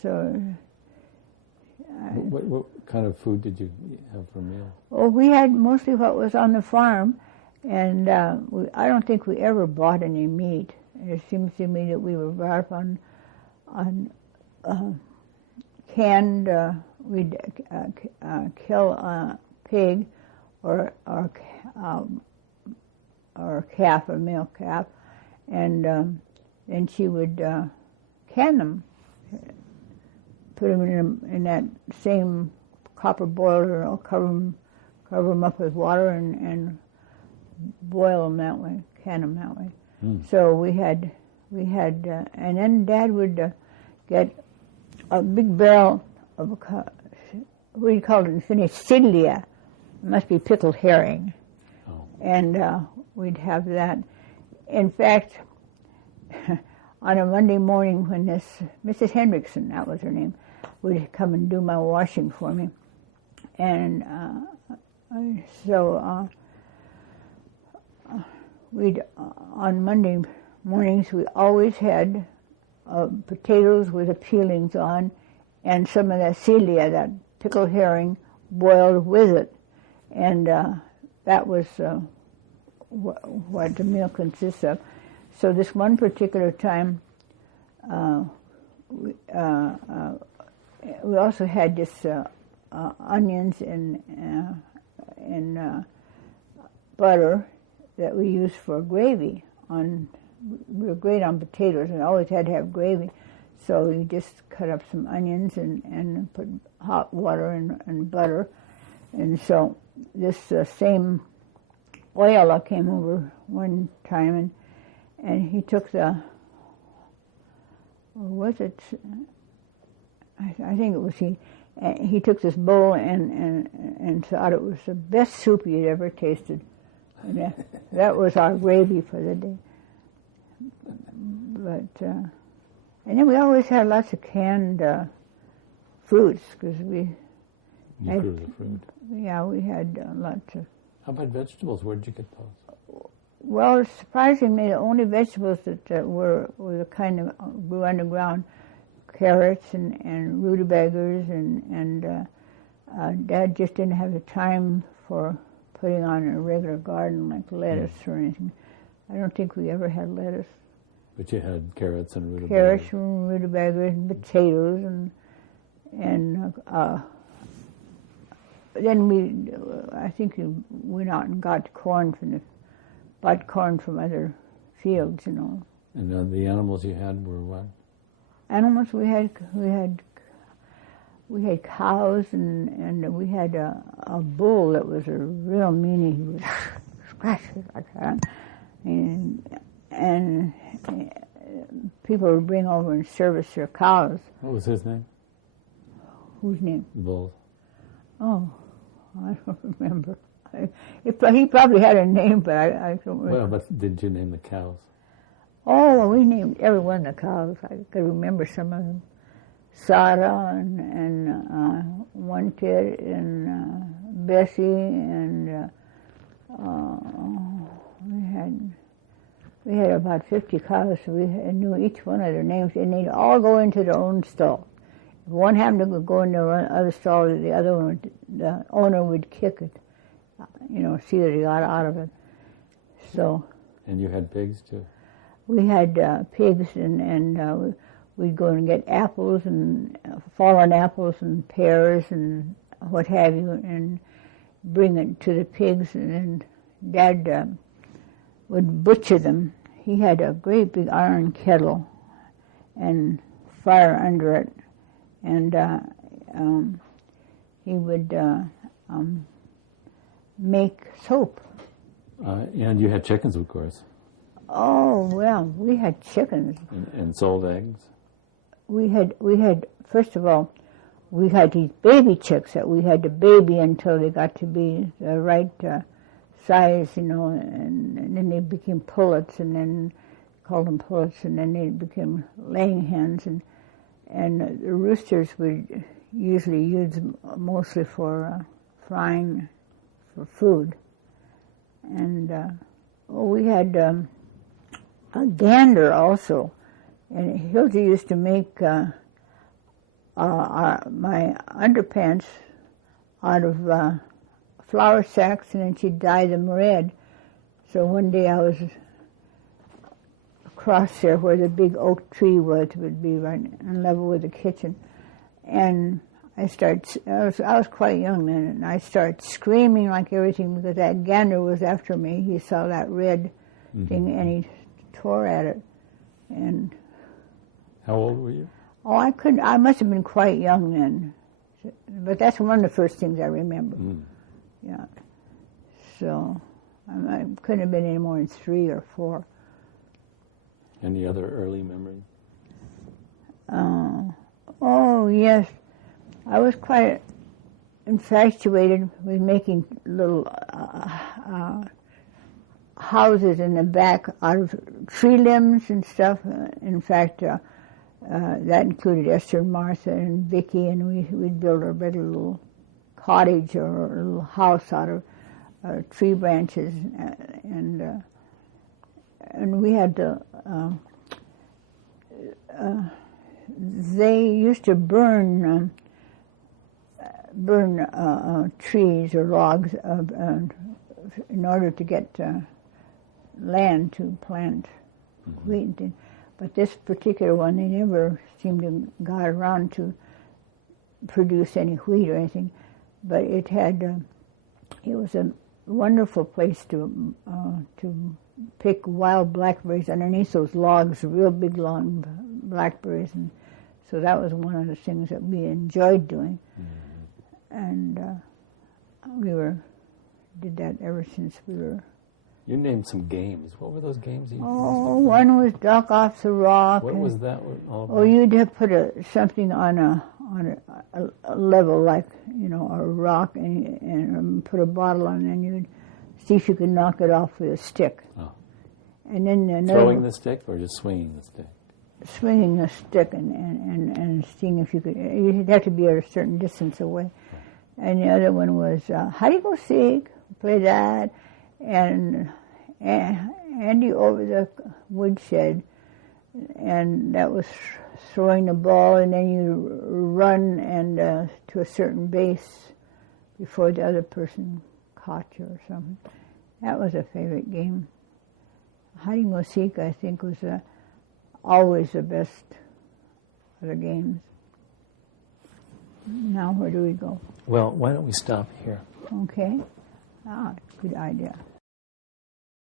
So, what kind of food did you have for meals? well, we had mostly what was on the farm, and I don't think we ever bought any meat. It seems to me that we were brought up on canned. We'd kill a pig or a calf, a male calf, and then she would can them, put them in that same copper boiler, or cover them up with water and boil them that way, can them that way. So we had, and then Dad would get a big barrel of we called it in Finnish sidlia. It must be pickled herring, and we'd have that. In fact, on a Monday morning when this Mrs. Hendrickson, that was her name, would come and do my washing for me, and so we'd on Monday mornings we always had potatoes with the peelings on, and some of that cilia, that pickled herring, boiled with it, and that was what the meal consists of. So this one particular time, we also had this onions and butter that we used for gravy. We were great on potatoes and always had to have gravy. So we just cut up some onions and put hot water and butter. And so this same oil came over one time, and he took I think it was he took this bowl and thought it was the best soup he had ever tasted. And that was our gravy for the day. But and then we always had lots of canned fruits, because we had grew the fruit. Yeah, we had lots of. How about vegetables? Where did you get those? Well, surprisingly, the only vegetables that were the kind of grew underground, carrots and rutabagas, and Dad just didn't have the time for putting on a regular garden like lettuce or anything. I don't think we ever had lettuce. But you had carrots and rutabagas. Carrots and rutabagas and potatoes and then I think we went out and got corn bought corn from other fields, you know. And the animals you had were what? Animals we had cows and we had a bull that was a real meanie. He would scratch like that, and people would bring over and service their cows. What was his name? Whose name? The bull's. Oh, I don't remember. He probably had a name, but I don't remember. Well, but did you name the cows? Oh, well, we named every one of the cows. I could remember some of them. Sarah and Wanted and Bessie and we had about 50 cows. So we knew each one of their names, and they'd all go into their own stall. If one happened to go in the other stall, the other one, the owner would kick it, see that he got out of it. So. And you had pigs too? We had pigs, and we'd go and get apples and fallen apples and pears and what have you, and bring it to the pigs, and then Dad would butcher them. He had a great big iron kettle and fire under it, and he would make soap. And you had chickens, of course. Oh, well, we had chickens. And sold eggs? We had, first of all, we had these baby chicks that we had to baby until they got to be the right size, and then they became pullets, and then called them pullets, and then they became laying hens, and the roosters would usually use them mostly for frying for food. And we had a gander also, and Hilda used to make my underpants out of flour sacks, and then she'd dye them red. So one day I was across there where the big oak tree would be right on level with the kitchen, and I was quite young then, and I started screaming like everything because that gander was after me. He saw that red thing and he tore at it. And how old were you? Oh, I must have been quite young then, but that's one of the first things I remember. Yeah. So I couldn't have been any more than 3 or 4. Any other early memories? Oh, yes. I was quite infatuated with making little houses in the back out of tree limbs and stuff. In fact, that included Esther and Martha and Vicki, and we'd build a better little cottage or a little house out of tree branches, and we had to. They used to burn trees or logs in order to get land to plant wheat and things. But this particular one, they never seemed to got around to produce any wheat or anything. But it was a wonderful place to pick wild blackberries underneath those logs, real big long blackberries, and so that was one of the things that we enjoyed doing. And we did that ever since we were. You named some games. What were those games? One was Duck Off the Rock. What was that all about? Oh, you'd have put something on a level, like, a rock, and put a bottle on it, and you'd see if you could knock it off with a stick. Oh. And then throwing the stick or just swinging the stick? Swinging the stick and seeing if you could. You'd have to be at a certain distance away. And the other one was Hide and Go Seek. Play that, and Andy over the woodshed, and that was throwing the ball, and then you run and to a certain base before the other person caught you or something. That was a favorite game. Hide and Go Seek, I think, was always the best of the games. Now where do we go? Well, why don't we stop here? Okay. Good idea.